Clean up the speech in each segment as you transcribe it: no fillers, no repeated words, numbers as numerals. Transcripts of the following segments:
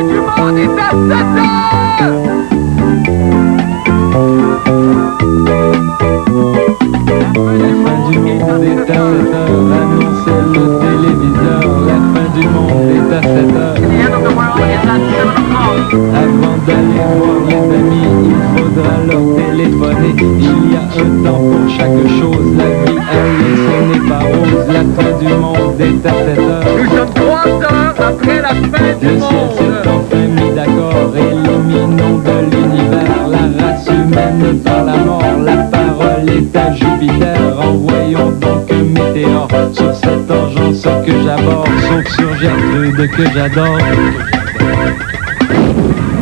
fin du monde est à 7 heures. La fin du monde est à 7 heures, annonçait le téléviseur. La fin du monde est à 7 heures. Avant d'aller voir les amis, il faudra leur téléphoner. Il y a un temps pour chaque chose, la vie, elle, ce n'est pas rose. La fin du monde est à 7 heures. Nous sommes 3 heures après la fin du Le ciel monde. s'est enfin mis d'accord, éliminons de l'univers la race humaine par la mort. La parole est à Jupiter, envoyons donc un météore sur cette engeance que j'aborde, sauf sur Gertrude que j'adore.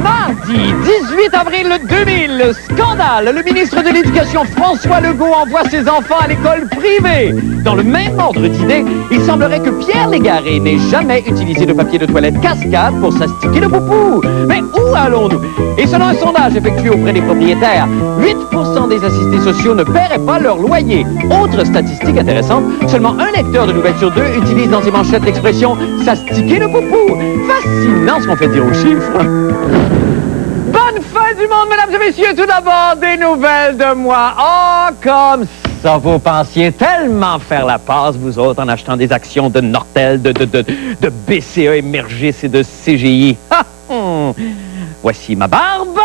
Mardi 18 avril 2000, scandale. Le ministre de l'Éducation François Legault envoie ses enfants à l'école privée. Dans le même ordre d'idée, il semblerait que Pierre Légaré n'ait jamais utilisé de papier de toilette cascade pour s'astiquer le poupou. Mais où allons-nous? Et selon un sondage effectué auprès des propriétaires, 8% des assistés sociaux ne paieraient pas leur loyer. Autre statistique intéressante, seulement un lecteur de nouvelles sur 2 utilise dans ses manchettes l'expression « s'astiquer le poupou ». Fascinant ce qu'on fait dire aux chiffres. Bonne fin du monde, mesdames et messieurs. Tout d'abord, des nouvelles de moi. Oh, comme ça, vous pensiez tellement faire la passe, vous autres, en achetant des actions de Nortel, de BCE, Émergis et de CGI. Ah, voici ma barbe.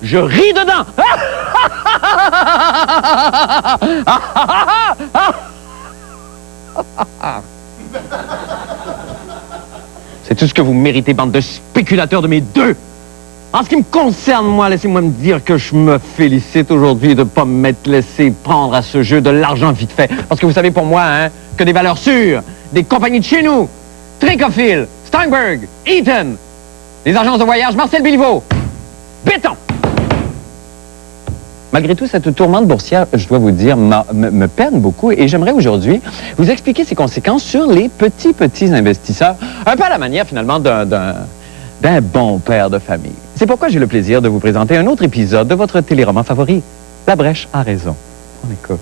Je ris dedans. C'est tout ce que vous méritez, bande de spéculateurs de mes deux. En ce qui me concerne, moi, laissez-moi me dire que je me félicite aujourd'hui de ne pas m'être laissé prendre à ce jeu de l'argent vite fait. Parce que vous savez pour moi, hein, que des valeurs sûres, des compagnies de chez nous, Tricophile, Steinberg, Eaton, les agences de voyage Marcel Béliveau, béton. Malgré tout, cette tourmente boursière, je dois vous dire, me peine beaucoup et j'aimerais aujourd'hui vous expliquer ses conséquences sur les petits investisseurs, un peu à la manière finalement d'un bon père de famille. C'est pourquoi j'ai le plaisir de vous présenter un autre épisode de votre téléroman favori, La Brèche a raison. On écoute.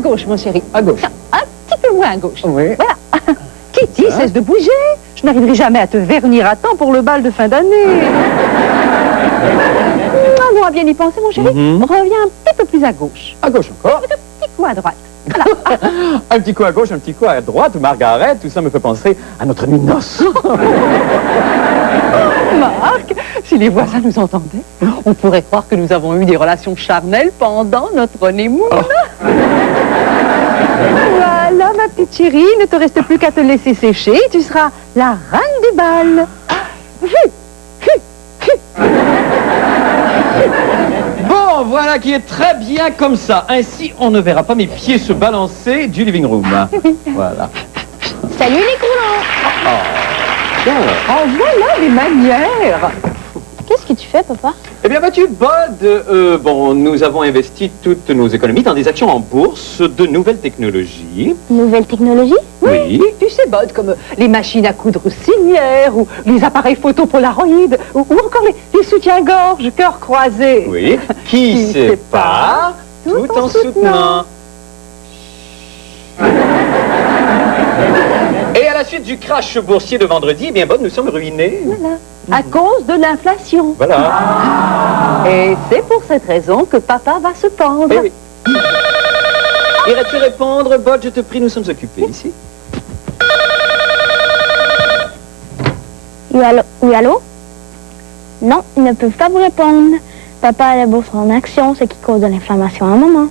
Gauche, mon chéri. À gauche. Un petit peu moins à gauche. Oui. Voilà. Kitty, cesse de bouger. Je n'arriverai jamais à te vernir à temps pour le bal de fin d'année. On va bien y penser, mon chéri. Reviens un petit peu plus à gauche. À gauche encore. Un petit coup à droite. Voilà. Un petit coup à gauche, un petit coup à droite, Margaret, tout ça me fait penser à notre nuit de noces. Marc, si les voisins nous entendaient, on pourrait croire que nous avons eu des relations charnelles pendant notre honeymoon. Voilà, ma petite chérie, il ne te reste plus qu'à te laisser sécher. Tu seras la reine du bal. Bon, voilà qui est très bien comme ça. Ainsi, on ne verra pas mes pieds se balancer du living room. Voilà. Salut les coulants. Oh, voilà les manières. Qu'est-ce que tu fais, papa? Eh bien, vois-tu, Bud, bon, nous avons investi toutes nos économies dans des actions en bourse de nouvelles technologies. Nouvelle technologie? Oui. Tu sais, Bud, comme les machines à coudre signières, ou les appareils photo Polaroid, ou encore les soutiens-gorge, cœur croisé. Oui. Qui sépare tout en soutenant. Et à la suite du crash boursier de vendredi, eh bien, Bud, nous sommes ruinés. Voilà. À cause de l'inflation. Voilà. Et c'est pour cette raison que papa va se pendre. Eh oui. Irais-tu répondre, Bud, je te prie, nous sommes occupés ici. Oui, allô? Oui, allô? Non, ils ne peuvent pas vous répondre. Papa a la bourse en action, ce qui cause de l'inflammation à un moment.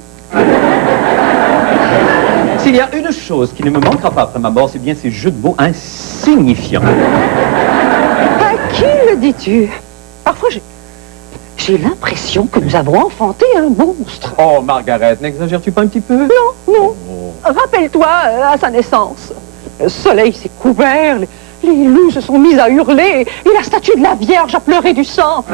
S'il y a une chose qui ne me manquera pas après ma mort, c'est bien ces jeux de mots insignifiants. À qui le dis-tu? Parfois, j'ai l'impression que nous avons enfanté un monstre. Oh, Margaret, n'exagères-tu pas un petit peu? Non. Rappelle-toi à sa naissance. Le soleil s'est couvert, les loups se sont mis à hurler, et la statue de la Vierge a pleuré du sang.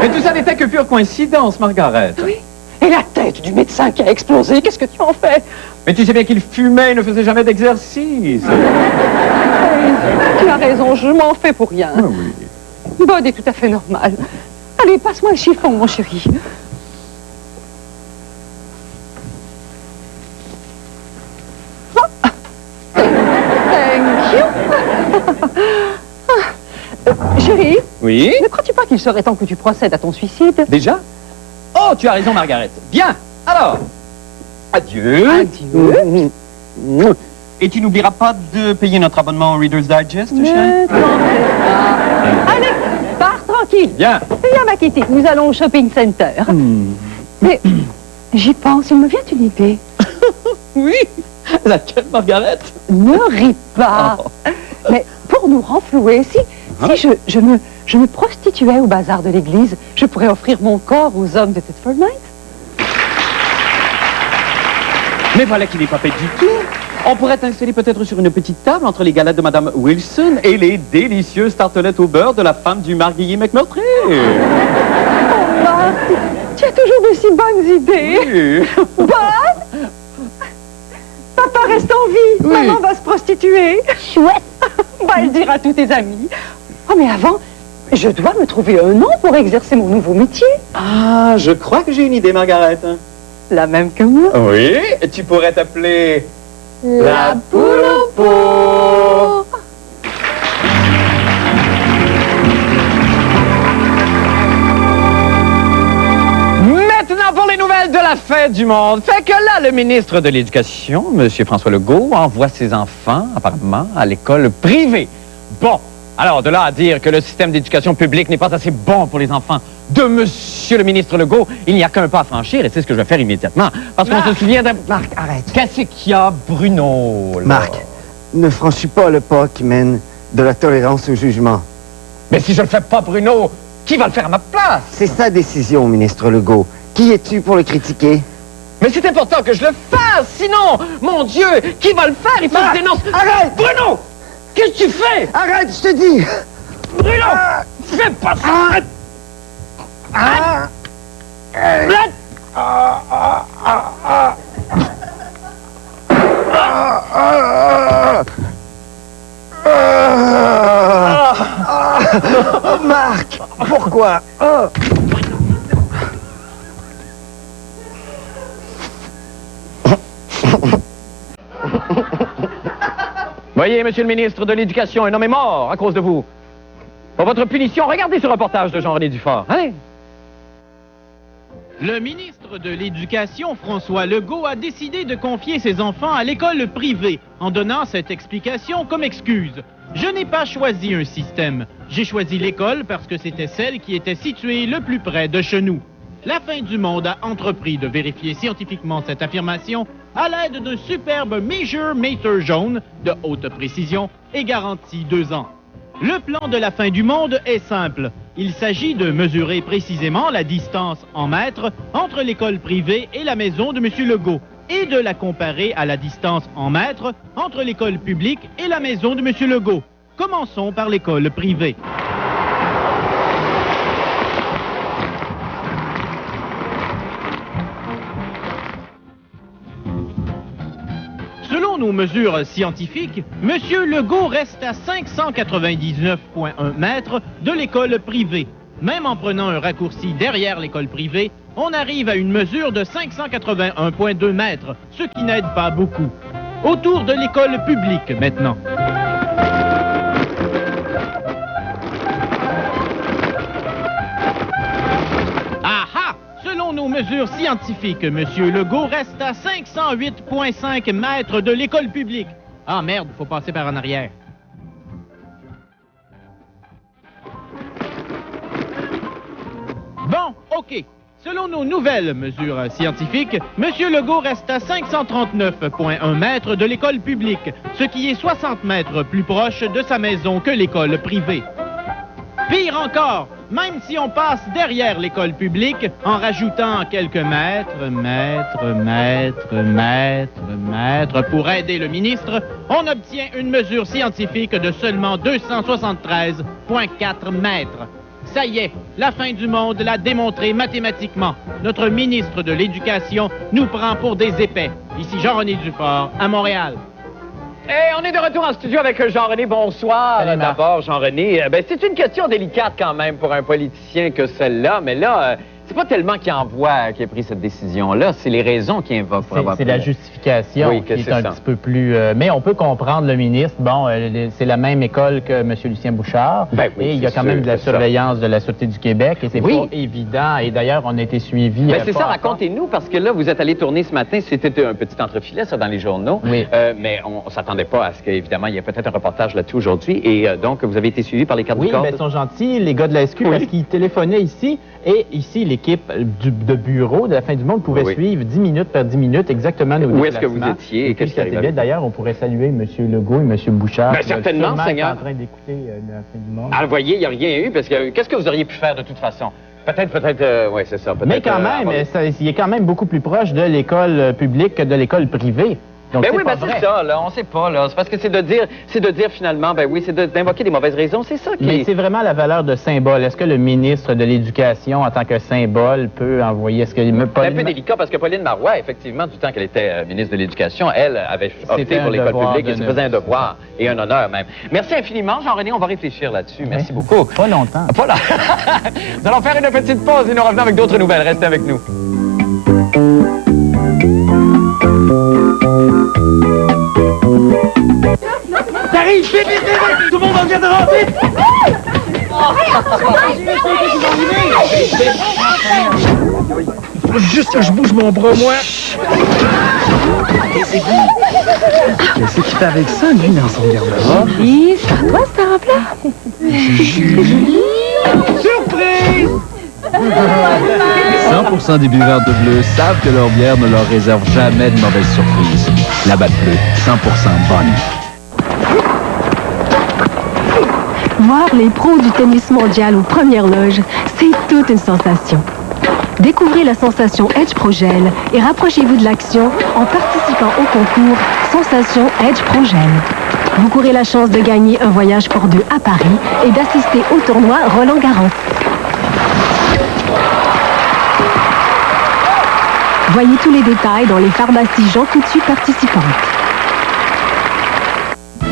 Mais tout ça n'était que pure coïncidence, Margaret. Oui. Et la tête du médecin qui a explosé, qu'est-ce que tu en fais? Mais tu sais bien qu'il fumait et ne faisait jamais d'exercice. Oui, tu as raison, je m'en fais pour rien. Ah oui. Bod est tout à fait normal. Allez, passe-moi le chiffon, mon chéri. Thank you. Chéri, Oui? ne crois-tu pas qu'il serait temps que tu procèdes à ton suicide? Déjà? Oh, tu as raison, Margaret. Bien. Alors, adieu. Adieu. Et tu n'oublieras pas de payer notre abonnement au Reader's Digest, Ne chérie? t'en fais pas. Allez, pars tranquille. Bien. Viens, ma Kitty, nous allons au shopping center. Mais j'y pense, il me vient une idée. Oui. Laquelle, Margaret? Ne ris pas. Oh. Mais pour nous renflouer, si je me prostituais au bazar de l'église, je pourrais offrir mon corps aux hommes de Thetford Night. Mais voilà qui n'est pas fait du tout. On pourrait t'installer peut-être sur une petite table entre les galettes de Madame Wilson et les délicieuses tartelettes au beurre de la femme du marguillier McMurtry. Oh, Marc, tu as toujours de si bonnes idées. Oui. Bonne? Papa reste en vie. Oui. Maman va se prostituer. Chouette! Va le dire à tous tes amis. Oh, mais avant, je dois me trouver un nom pour exercer mon nouveau métier. Ah, je crois que j'ai une idée, Margaret. La même que moi. Oui, tu pourrais t'appeler... La poule au pot. Maintenant pour les nouvelles de la fête du monde. Fait que là, le ministre de l'Éducation, M. François Legault, envoie ses enfants, apparemment, à l'école privée. Bon, alors de là à dire que le système d'éducation publique n'est pas assez bon pour les enfants de M. le ministre Legault, il n'y a qu'un pas à franchir et c'est ce que je vais faire immédiatement. Parce qu'on se souvient d'un... Marc, arrête. Qu'est-ce qu'il y a, Bruno? là? Marc, ne franchis pas le pas qui mène de la tolérance au jugement. Mais si je le fais pas, Bruno, qui va le faire à ma place? C'est sa décision, ministre Legault. Qui es-tu pour le critiquer? Mais c'est important que je le fasse, sinon, mon Dieu, qui va le faire? Il faut que je dénonce... Arrête! Bruno! Qu'est-ce que tu fais? Arrête, je te dis! Bruno! Fais pas ça! Arrête! Arrête! Marc, pourquoi? Oh. Voyez, monsieur le ministre de l'Éducation, un homme est mort à cause de vous. Pour votre punition, regardez ce reportage de Jean-René Dufort. Allez! Le ministre de l'Éducation, François Legault, a décidé de confier ses enfants à l'école privée en donnant cette explication comme excuse. Je n'ai pas choisi un système. J'ai choisi l'école parce que c'était celle qui était située le plus près de chez nous. La fin du monde a entrepris de vérifier scientifiquement cette affirmation à l'aide d'un superbe Measure Meter jaune de haute précision et garantie 2 ans. Le plan de la fin du monde est simple. Il s'agit de mesurer précisément la distance en mètres entre l'école privée et la maison de M. Legault et de la comparer à la distance en mètres entre l'école publique et la maison de M. Legault. Commençons par l'école privée. Selon nos mesures scientifiques, M. Legault reste à 599,1 mètres de l'école privée. Même en prenant un raccourci derrière l'école privée, on arrive à une mesure de 581,2 mètres, ce qui n'aide pas beaucoup. Autour de l'école publique maintenant. Aha! Selon nos mesures scientifiques, M. Legault reste à 508,5 mètres de l'école publique. Ah merde, faut passer par en arrière. OK. Selon nos nouvelles mesures scientifiques, M. Legault reste à 539,1 mètres de l'école publique, ce qui est 60 mètres plus proche de sa maison que l'école privée. Pire encore, même si on passe derrière l'école publique en rajoutant quelques mètres pour aider le ministre, on obtient une mesure scientifique de seulement 273,4 mètres. Ça y est, la fin du monde l'a démontré mathématiquement. Notre ministre de l'Éducation nous prend pour des épais. Ici Jean-René Dufort, à Montréal. Et on est de retour en studio avec Jean-René. Bonsoir. Salut, Marc. D'abord, Jean-René, c'est une question délicate quand même pour un politicien que celle-là, mais là, c'est pas tellement qui envoie qui a pris cette décision-là, c'est les raisons qui invoquent pour avoir C'est pris la justification Oui, qui est c'est un ça. petit peu plus... mais on peut comprendre le ministre. Bon, c'est la même école que M. Lucien Bouchard. Ben oui, et il y a c'est quand même sûr, de la c'est ça. surveillance de la Sûreté du Québec. Et c'est Oui. pas évident. Et d'ailleurs, on a été suivis... Ben, c'est pas ça, à pas. racontez-nous, parce que là, vous êtes allé tourner ce matin, c'était un petit entrefilet, ça, dans les journaux. Oui. Mais on s'attendait pas à ce qu'évidemment, il y ait peut-être un reportage là-dessus aujourd'hui. Et donc, vous avez été suivi par les cadres Oui, du corps. ben, ils sont gentils, les gars de la SQ, Oui. parce qu'ils téléphonaient ici. Et ici, l'équipe de bureau de la fin du monde pouvait Oui. suivre 10 minutes par 10 minutes exactement nos Où est-ce que vous déplacements. étiez et qu'est-ce qui ça arrivait allait. avec D'ailleurs, on pourrait saluer M. Legault et M. Bouchard. Ben, qui doivent certainement, sûrement être Seigneur. en train d'écouter la fin du monde. Ah, vous voyez, il n'y a rien eu, parce que qu'est-ce que vous auriez pu faire de toute façon? Peut-être, oui, c'est ça. peut-être, Mais quand même, il est quand même beaucoup plus proche de l'école publique que de l'école privée. Donc, Ben c'est oui, pas ben vrai. c'est ça, là, on sait pas, là. C'est parce que c'est de dire finalement, ben oui, c'est d'invoquer des mauvaises raisons, c'est ça qui Mais est... c'est vraiment la valeur de symbole. Est-ce que le ministre de l'Éducation, en tant que symbole, peut envoyer... Est-ce que C'est un peu délicat parce que Pauline Marois, effectivement, du temps qu'elle était ministre de l'Éducation, elle avait opté C'était pour un l'école devoir publique et de se ne- faisait un devoir et un honneur même. Merci infiniment, Jean-René, on va réfléchir là-dessus. Merci beaucoup. Pas longtemps. Voilà. Nous allons faire une petite pause et nous revenons avec d'autres nouvelles. Restez avec nous. T'arrives, vite, vite, vite, tout le monde vient de rentrer. Faut juste que je bouge mon bras, moi. Qu'est-ce qu'il fait avec ça, lui, dans son garde-robe? Oui, c'est à toi, cette robe-là. Surprise! 100% des buveurs de bleu savent que leur bière ne leur réserve jamais de mauvaises surprises. La Batte Bleu, 100% bonne. Voir les pros du tennis mondial aux premières loges, c'est toute une sensation. Découvrez la sensation Edge Pro Gel et rapprochez-vous de l'action en participant au concours Sensation Edge Pro Gel. Vous courez la chance de gagner un voyage pour deux à Paris et d'assister au tournoi Roland-Garros. Voyez tous les détails dans les pharmacies Jean Coutu participantes.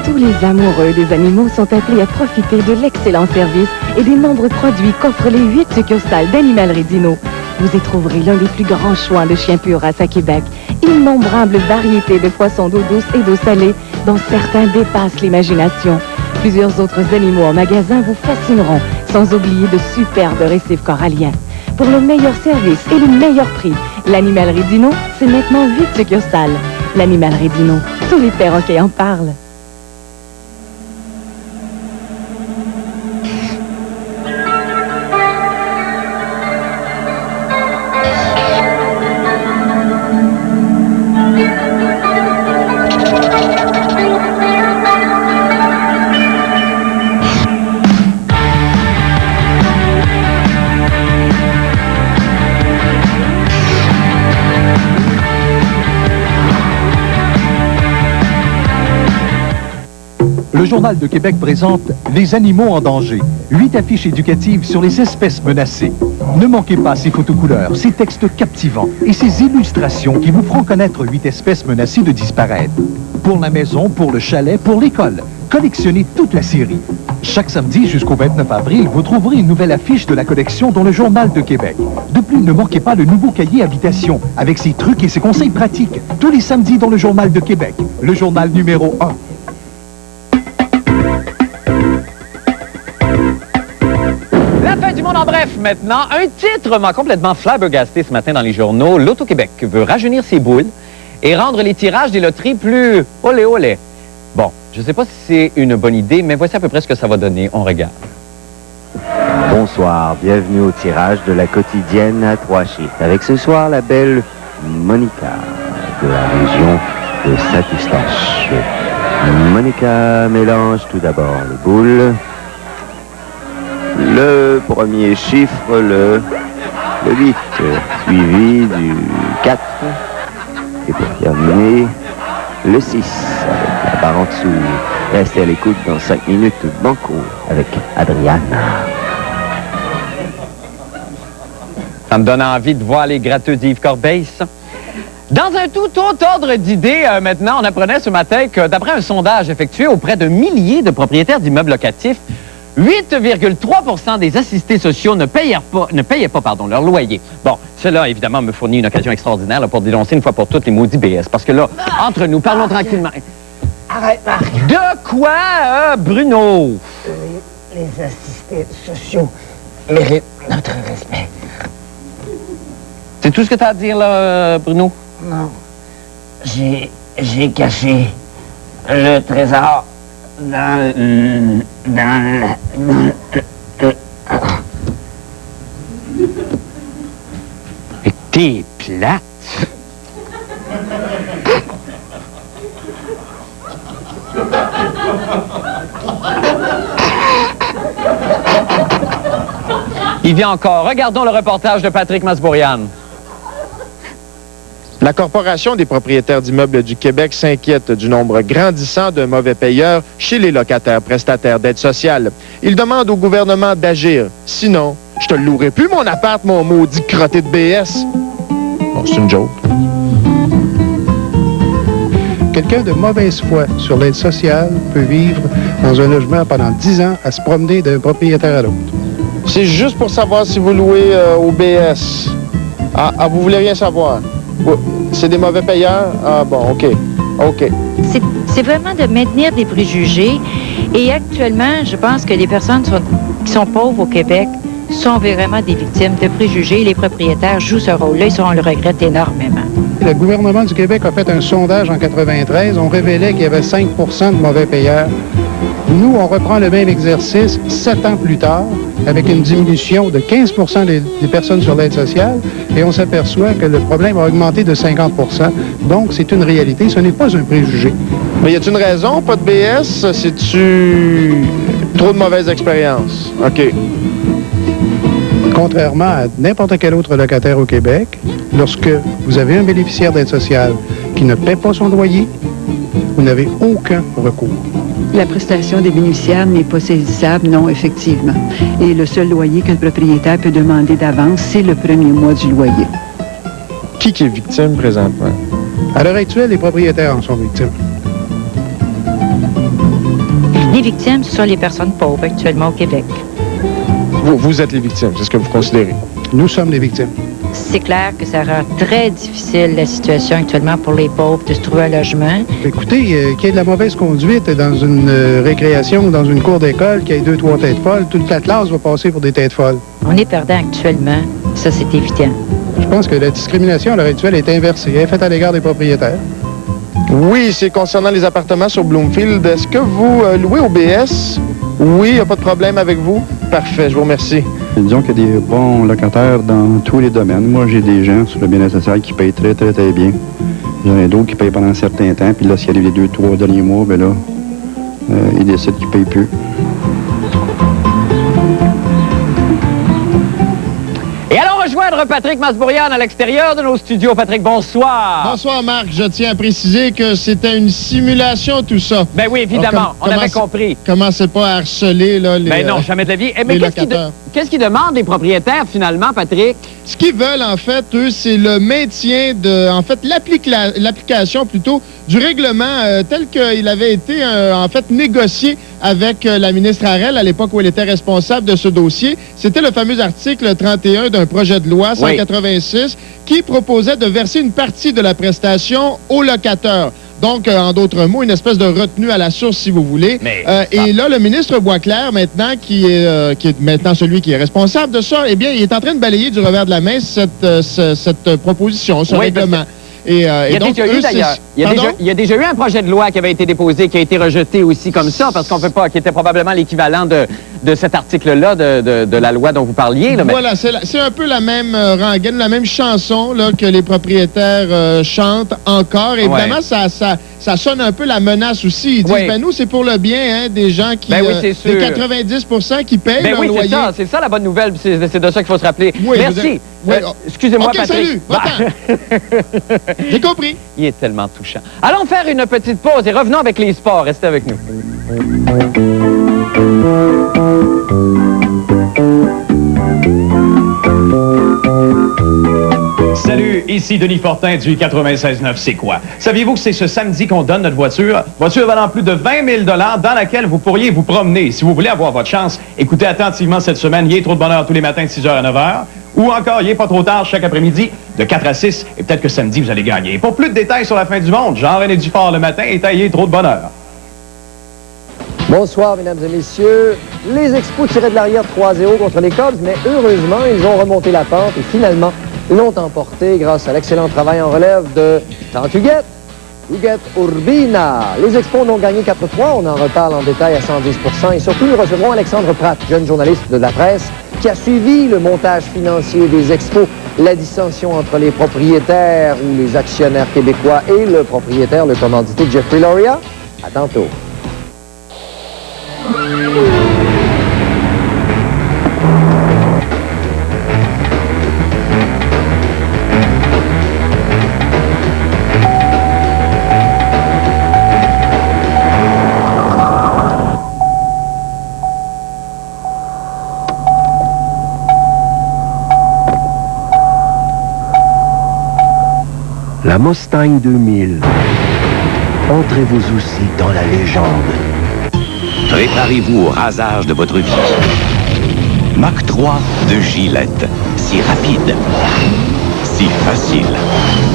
Tous les amoureux des animaux sont appelés à profiter de l'excellent service et des nombreux produits qu'offrent les 8 succursales d'Animalerie Dino. Vous y trouverez l'un des plus grands choix de chiens purs à Québec, innombrables variétés de poissons d'eau douce et d'eau salée, dont certains dépassent l'imagination. Plusieurs autres animaux en magasin vous fascineront, sans oublier de superbes récifs coralliens. Pour le meilleur service et le meilleur prix, l'Animalerie Dino, c'est maintenant 8 succursales. L'Animalerie Dino, tous les perroquets en parlent. Le Journal de Québec présente Les animaux en danger. 8 affiches éducatives sur les espèces menacées. Ne manquez pas ces photos couleurs, ces textes captivants et ces illustrations qui vous feront connaître 8 espèces menacées de disparaître. Pour la maison, pour le chalet, pour l'école. Collectionnez toute la série. Chaque samedi jusqu'au 29 avril, vous trouverez une nouvelle affiche de la collection dans le Journal de Québec. De plus, ne manquez pas le nouveau cahier Habitation avec ses trucs et ses conseils pratiques. Tous les samedis dans le Journal de Québec. Le journal numéro 1. La fin du monde en bref maintenant. Un titre m'a complètement flabbergasté ce matin dans les journaux. L'Auto-Québec veut rajeunir ses boules et rendre les tirages des loteries plus olé olé. Bon, je ne sais pas si c'est une bonne idée, mais voici à peu près ce que ça va donner. On regarde. Bonsoir, bienvenue au tirage de la quotidienne à 3 chiffres. Avec ce soir la belle Monica de la région de Saint-Eustache. Monica mélange tout d'abord le boule. Le premier chiffre, le 8, suivi du 4. Et pour terminer, le 6, avec la barre en dessous. Restez à l'écoute dans 5 minutes, Banco, avec Adriane. Ça me donne envie de voir les gratteux d'Yves Corbeil, ça. Dans un tout autre ordre d'idées, maintenant, on apprenait ce matin que, d'après un sondage effectué auprès de milliers de propriétaires d'immeubles locatifs, 8,3 % des assistés sociaux ne payaient pas leur loyer. Bon, cela, évidemment, me fournit une occasion extraordinaire là, pour dénoncer une fois pour toutes les maudits BS. Parce que là, entre nous, parlons tranquillement. Arrête, Marc. De quoi, Bruno? Les assistés sociaux méritent notre respect. C'est tout ce que tu as à dire, là, Bruno? Non. J'ai caché le trésor dans Mais t'es plate. Il vient encore. Regardons le reportage de Patrick Masbourian. La Corporation des propriétaires d'immeubles du Québec s'inquiète du nombre grandissant de mauvais payeurs chez les locataires prestataires d'aide sociale. Il demande au gouvernement d'agir. Sinon, je te le louerai plus, mon appart, mon maudit crotté de BS. Bon, c'est une joke. Quelqu'un de mauvaise foi sur l'aide sociale peut vivre dans un logement pendant 10 ans à se promener d'un propriétaire à l'autre. C'est juste pour savoir si vous louez au BS. Ah, vous voulez rien savoir? C'est des mauvais payeurs? Ah bon, OK. C'est vraiment de maintenir des préjugés. Et actuellement, je pense que les personnes qui sont pauvres au Québec sont vraiment des victimes de préjugés. Les propriétaires jouent ce rôle-là et on le regrette énormément. Le gouvernement du Québec a fait un sondage en 93. On révélait qu'il y avait 5 % de mauvais payeurs. Nous, on reprend le même exercice 7 ans plus tard, avec une diminution de 15 % des personnes sur l'aide sociale, et on s'aperçoit que le problème a augmenté de 50 %. Donc, c'est une réalité, ce n'est pas un préjugé. Mais y a-t-il une raison, pas de BS? C'est-tu trop de mauvaises expériences? OK. Contrairement à n'importe quel autre locataire au Québec, lorsque vous avez un bénéficiaire d'aide sociale qui ne paie pas son loyer, vous n'avez aucun recours. La prestation des bénéficiaires n'est pas saisissable, non, effectivement. Et le seul loyer qu'un propriétaire peut demander d'avance, c'est le premier mois du loyer. Qui est victime présentement? À l'heure actuelle, les propriétaires en sont victimes. Les victimes, ce sont les personnes pauvres actuellement au Québec. Vous êtes les victimes, c'est ce que vous considérez? Nous sommes les victimes. C'est clair que ça rend très difficile la situation actuellement pour les pauvres de se trouver un logement. Écoutez, qu'il y ait de la mauvaise conduite dans une récréation ou dans une cour d'école, qu'il y ait 2 ou 3 têtes folles, toute la classe va passer pour des têtes folles. On est perdant actuellement, ça c'est évident. Je pense que la discrimination à l'heure actuelle est inversée, elle est faite à l'égard des propriétaires. Oui, c'est concernant les appartements sur Bloomfield. Est-ce que vous louez au BS? Oui, il n'y a pas de problème avec vous? Parfait, je vous remercie. Disons qu'il y a des bons locataires dans tous les domaines. Moi, j'ai des gens sur le bien-être social qui payent très, très, très bien. J'en ai d'autres qui payent pendant un certain temps, puis là, s'il arrive les 2, 3 derniers mois, bien là, ils décident qu'ils ne payent plus. Et allons rejoindre Patrick Masbourian à l'extérieur de nos studios. Patrick, bonsoir. Bonsoir, Marc. Je tiens à préciser que c'était une simulation, tout ça. Ben oui, évidemment, on avait compris. Commencez pas à harceler, là, les Ben non, jamais de la vie. mais qu'est-ce qu'ils demandent, les propriétaires, finalement, Patrick? Ce qu'ils veulent, en fait, eux, c'est le maintien de, en fait, l'application, plutôt, du règlement tel qu'il avait été, en fait, négocié avec la ministre Harel à l'époque où elle était responsable de ce dossier. C'était le fameux article 31 d'un projet de loi 186 qui proposait de verser une partie de la prestation aux locataires. Donc, en d'autres mots, une espèce de retenue à la source, si vous voulez. Et là, le ministre Boisclair, maintenant, qui est maintenant celui qui est responsable de ça, eh bien, il est en train de balayer du revers de la main cette proposition, ce règlement. Il y a déjà eu un projet de loi qui avait été déposé, qui a été rejeté aussi comme ça, parce qu'on ne peut pas, qui était probablement l'équivalent de de cet article-là de la loi dont vous parliez. Là, mais... Voilà, c'est un peu la même rengaine, la même chanson là, que les propriétaires chantent encore. Évidemment, ça sonne un peu la menace aussi. Ils disent, ben nous, c'est pour le bien des gens qui... Ben oui, c'est sûr. Les 90% qui payent leur loyer. C'est ça la bonne nouvelle. C'est de ça qu'il faut se rappeler. Oui, merci. Excusez-moi, OK, Patrick. salut. Va-t'en. J'ai compris. Il est tellement touchant. Allons faire une petite pause et revenons avec les sports. Restez avec nous. Salut, ici Denis Fortin du 96.9 C'est quoi? Saviez-vous que c'est ce samedi qu'on donne notre voiture? Voiture valant plus de 20 000 $ dans laquelle vous pourriez vous promener. Si vous voulez avoir votre chance, écoutez attentivement cette semaine. Il y a trop de bonheur tous les matins de 6h à 9h. Ou encore, il n'est pas trop tard chaque après-midi de 4 à 6. Et peut-être que samedi, vous allez gagner. Pour plus de détails sur la fin du monde, Jean-René Dufort le matin est taillé trop de bonheur. Bonsoir, mesdames et messieurs. Les Expos tiraient de l'arrière 3-0 contre les Cubs, mais heureusement, ils ont remonté la pente et finalement l'ont emporté grâce à l'excellent travail en relève de Tantuguette, Huguette Urbina. Les Expos ont gagné 4-3. On en reparle en détail à 110%. Et surtout, nous recevrons Alexandre Pratt, jeune journaliste de la presse, qui a suivi le montage financier des Expos, la dissension entre les propriétaires ou les actionnaires québécois et le propriétaire, le commandité Jeffrey Loria. À tantôt. La Mustang 2000. Entrez-vous aussi dans la légende. Préparez-vous au rasage de votre vie. Mach 3 de Gillette. Si rapide. Si facile.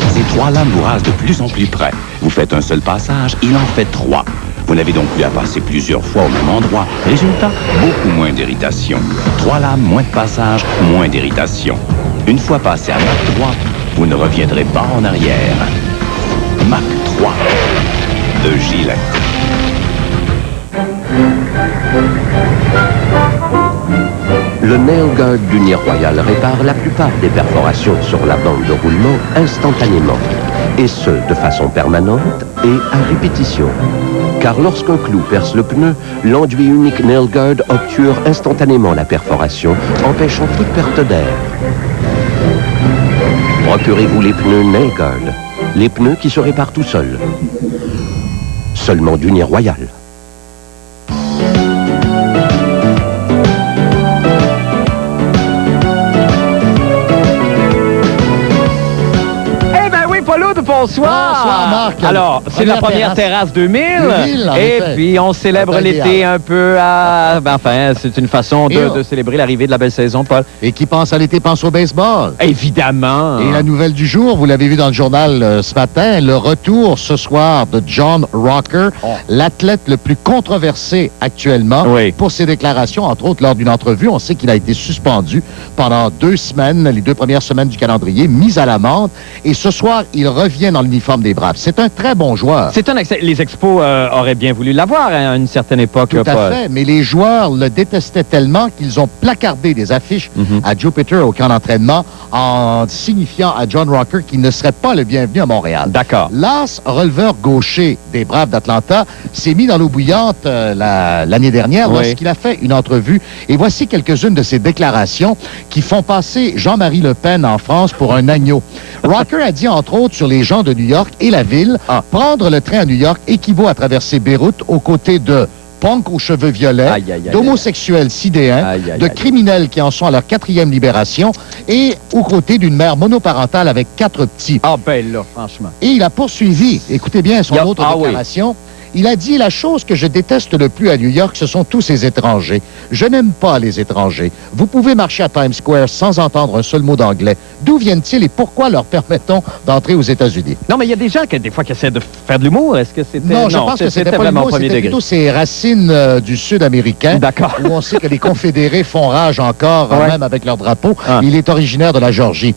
Ces 3 lames vous rasent de plus en plus près. Vous faites un seul passage, il en fait 3. Vous n'avez donc plus à passer plusieurs fois au même endroit. Résultat, beaucoup moins d'irritation. 3 lames, moins de passage, moins d'irritation. Une fois passé à Mach 3, vous ne reviendrez pas en arrière. Mach 3 de Gillette. Le Nail Guard d'Union Royale répare la plupart des perforations sur la bande de roulement instantanément. Et ce, de façon permanente et à répétition. Car lorsqu'un clou perce le pneu, l'enduit unique Nail Guard obture instantanément la perforation, empêchant toute perte d'air. Procurez-vous les pneus Nail Guard, les pneus qui se réparent tout seuls. Seulement d'Union Royale. Bonsoir. Bonsoir, Marc. Alors, c'est la première terrasse 2000. Et puis, on célèbre l'été un peu à... Ben, enfin, c'est une façon de célébrer l'arrivée de la belle saison, Paul. Et qui pense à l'été, pense au baseball. Évidemment. Et la nouvelle du jour, vous l'avez vu dans le journal ce matin, le retour ce soir de John Rocker, l'athlète le plus controversé actuellement pour ses déclarations, entre autres lors d'une entrevue. On sait qu'il a été suspendu pendant 2 semaines, les 2 premières semaines du calendrier, mis à l'amende. Et ce soir, il revient dans l'uniforme des Braves. C'est un très bon joueur. Les Expos auraient bien voulu l'avoir à une certaine époque. Tout à fait, mais les joueurs le détestaient tellement qu'ils ont placardé des affiches à Jupiter au camp d'entraînement en signifiant à John Rocker qu'il ne serait pas le bienvenu à Montréal. D'accord. L'as releveur gaucher des Braves d'Atlanta s'est mis dans l'eau bouillante l'année dernière lorsqu'il a fait une entrevue. Et voici quelques-unes de ses déclarations qui font passer Jean-Marie Le Pen en France pour un agneau. Rocker a dit, entre autres, sur les gens de New York et la ville, prendre le train à New York équivaut à traverser Beyrouth aux côtés de punks aux cheveux violets, d'homosexuels sidéens, de criminels qui en sont à leur 4e libération et aux côtés d'une mère monoparentale avec 4 petits. Ah ben là, franchement. Et il a poursuivi, écoutez bien son autre déclaration, il a dit « La chose que je déteste le plus à New York, ce sont tous ces étrangers. Je n'aime pas les étrangers. Vous pouvez marcher à Times Square sans entendre un seul mot d'anglais. D'où viennent-ils et pourquoi leur permettons d'entrer aux États-Unis? » Non, mais il y a des gens qui, des fois, qui essaient de faire de l'humour. Est-ce que c'était... Non, je pense que c'était pas l'humour, c'était plutôt ces racines du Sud-américain. D'accord. Où on sait que les confédérés font rage encore, même avec leur drapeau. Il est originaire de la Georgie.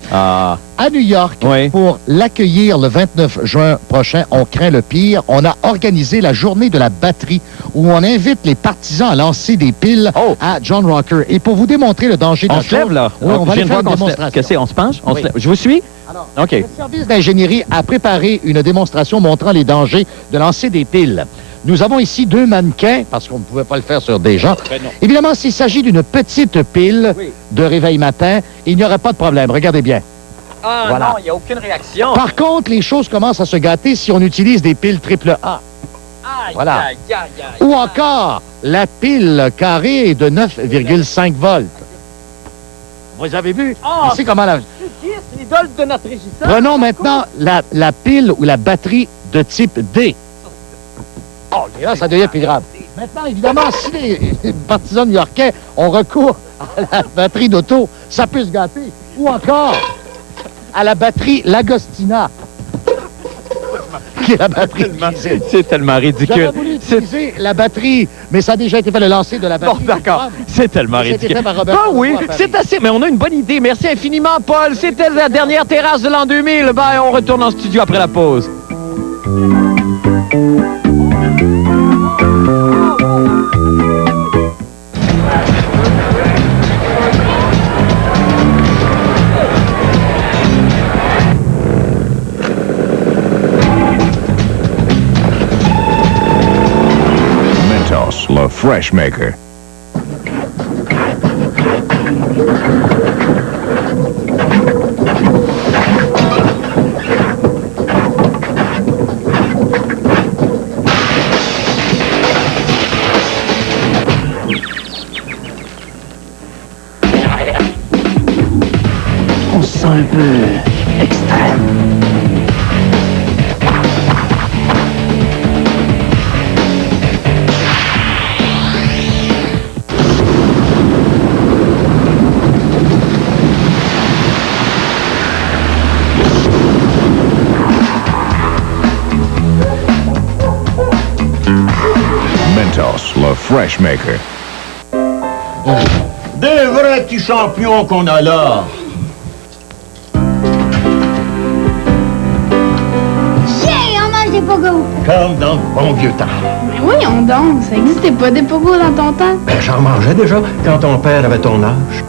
à New York pour l'accueillir le 29 juin prochain. On craint le pire. On a organisé la journée de la batterie où on invite les partisans à lancer des piles à John Rocker. Et pour vous démontrer le danger de la chose... On se lève, là. Oui, on va aller faire une Qu'est-ce démonstration. que c'est? On se penche? On se lève. Je vous suis? Alors, OK. le service d'ingénierie a préparé une démonstration montrant les dangers de lancer des piles. Nous avons ici 2 mannequins, parce qu'on ne pouvait pas le faire sur des gens. Ben non. Évidemment, s'il s'agit d'une petite pile de réveil matin, il n'y aurait pas de problème. Regardez bien. Ah Voilà. non, il n'y a aucune réaction. Par contre, les choses commencent à se gâter si on utilise des piles AAA. Aïe, Voilà. aïe, aïe, aïe. Ou encore, la pile carrée de 9,5 volts. Vous avez vu? Oh, Ici, comment la... c'est l'idole de notre régisseur. Prenons maintenant la pile ou la batterie de type D. Oh, et là, ça devient plus grave. Maintenant, évidemment, si les partisans new-yorkais ont recours à la batterie d'auto, ça peut se gâter. Ou encore à la batterie Lagostina. Qui est la batterie. C'est tellement ridicule. J'aurais voulu utiliser la batterie, mais ça a déjà été fait le lancer de la Bon, batterie. d'accord. C'est tellement Ça a été ridicule. fait par Robert Ah oui, François à c'est assez. Mais on a une bonne idée. Merci infiniment, Paul. C'était la dernière terrasse de l'an 2000. Ben, on retourne en studio après la pause. Mentos, le Fresh Maker. On se sent un peu extrême. Mentos, le Fresh Maker. Des vrais petits champions qu'on a là. Yeah, on mange des pogos! Comme dans le bon vieux temps. Mais voyons donc, ça n'existait pas des pogos dans ton temps. Ben, j'en mangeais déjà quand ton père avait ton âge.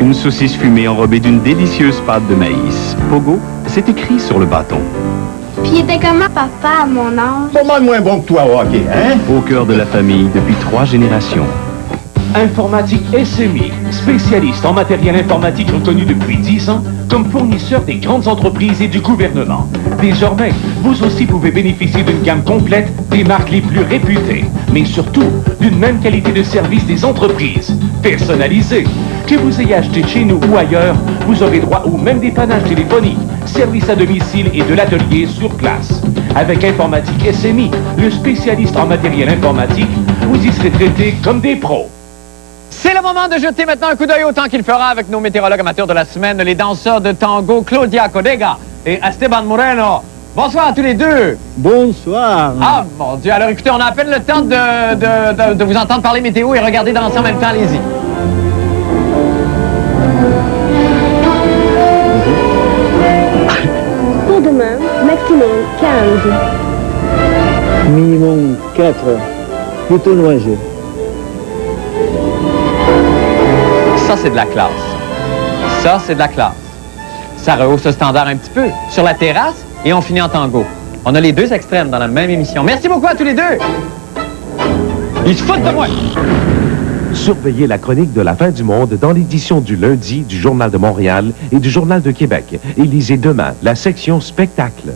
Une saucisse fumée enrobée d'une délicieuse pâte de maïs. Pogo, c'est écrit sur le bâton. Puis il était comment papa à mon âge? Pas mal moins bon que toi au hockey, hein? Au cœur de la famille depuis 3 générations. Informatique SMI, spécialiste en matériel informatique reconnu depuis 10 ans comme fournisseur des grandes entreprises et du gouvernement. Désormais, vous aussi pouvez bénéficier d'une gamme complète des marques les plus réputées, mais surtout d'une même qualité de service des entreprises, personnalisée. Que vous ayez acheté chez nous ou ailleurs, vous aurez droit au même dépannage téléphonique, service à domicile et de l'atelier sur place. Avec Informatique SMI, le spécialiste en matériel informatique, vous y serez traité comme des pros. C'est le moment de jeter maintenant un coup d'œil au temps qu'il fera avec nos météorologues amateurs de la semaine, les danseurs de tango Claudia Codega et Esteban Moreno. Bonsoir à tous les deux. Bonsoir. Ah, mon Dieu. Alors, écoutez, on a à peine le temps de vous entendre parler météo et regarder danser en même temps. Allez-y. Pour demain, maximum 15. Minimum 4. Plutôt nuageux. Ça, c'est de la classe. Ça, c'est de la classe. Ça rehausse le standard un petit peu. Sur la terrasse, et on finit en tango. On a les deux extrêmes dans la même émission. Merci beaucoup à tous les deux. Ils se foutent de moi. Surveillez la chronique de la fin du monde dans l'édition du lundi du Journal de Montréal et du Journal de Québec. Et lisez demain la section spectacle.